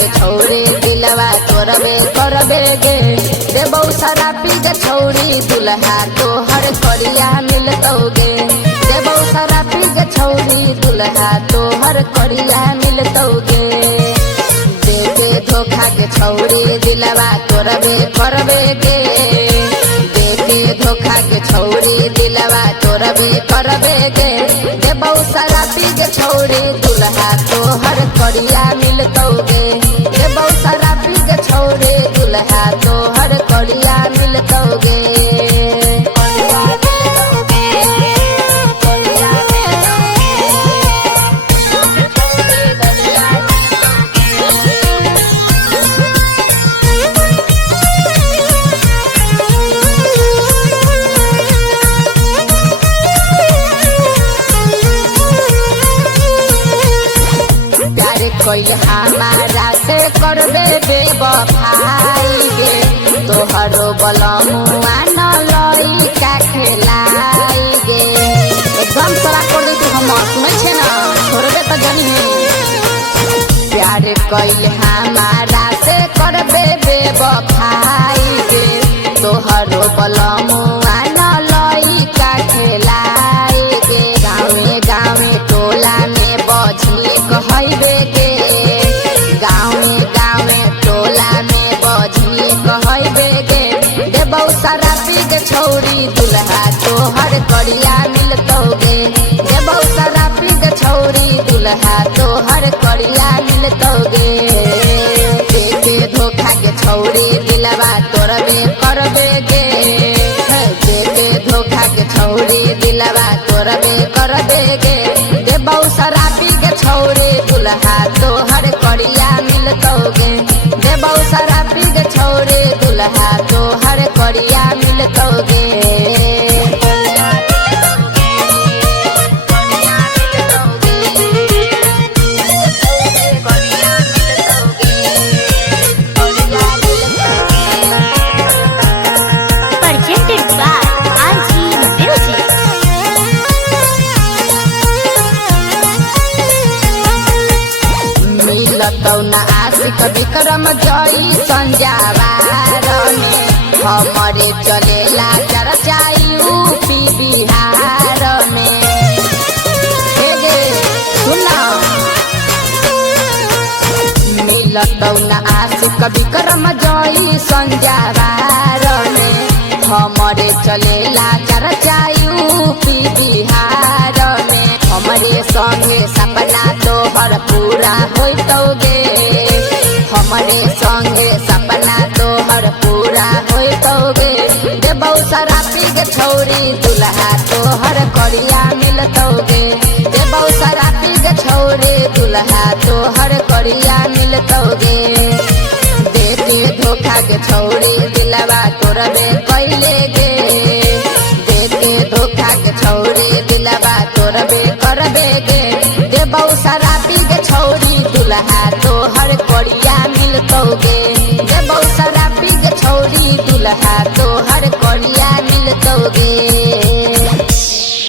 के छौरी दिलवा तोरबे करबे गे। देबौ शराबी के छौरी दुल्हा तोहर करिया मिलतौगे। देबौ शराबी के छौरी दुल्हा तोहर करिया मिलतौगे। देके धोखा के छौरी दिलवा तोरबे करबे गे। देके धोखा के छौरी दिलवा तोरबे करबे गे। देबौ शराबी के छौरी दुल्हा तोहर करिया मिलतौगे। देबौ शराबी के छौरी दुल्हा तोहर करिया मिलतौगे। कोई हमारा से करबे बेवफाई गे। तोहरो बलमुआ न लइका खेलाई गे। एकदम तोरा कर दी तू हम सुनै छे ना छोड़बे त जानी प्यार कोई हमारा से करबे बेवफाई गे। तोहरो बलमुआ न लइका खेलाई गे। गावे गावे टोला में बजनी कहबे गे। गावे गावे टोला में बजनी कहबे गे। देबौ शराबी के छौरी दुल्हा तोहर करिया मिलतौगे। देबौ शराबी के छौरी दुल्हा तोहर करिया मिलतौगे। देके धोखा के छौरी दिलवा तोरबे करबे गे। देके धोखा के छौरी दिलवा तोरबे करबे गे। देबौ शराबी के छौरी दुल्हा तोहर करिया मिलतौगे। देबौ शराबी के छौरी दुल्हा तोहर करिया मिलतौगे। मिलतौ न आशिक विक्रम जई संजावार में। हमरे चलेला चर्चा यूपी बिहार में। हे गे सुना मिलतौ न आशिक विक्रम जई संजावार में। हमरे चलेला चर्चा यूपी बिहार में। हमरे संगे सपना तोहर पूरा होइतौगे। हमरे संगे सपना तोहर पूरा होइतौगे। देबौ शराबी के छौरी दुल्हा तोहर करिया मिलतौगे। देबौ शराबी के छौरी दुल्हा तोहर करिया मिलतौगे। देके धोखा के छौरी दिलवा तोरबे कैले गे। देके धोखा के छौरी दिलवा तोरबे करबे गे। देबौ शराबी के छौरी दुल्हा तोहर करिया मिलतौगे। देबौ शराबी के छौरी दुल्हा तोहर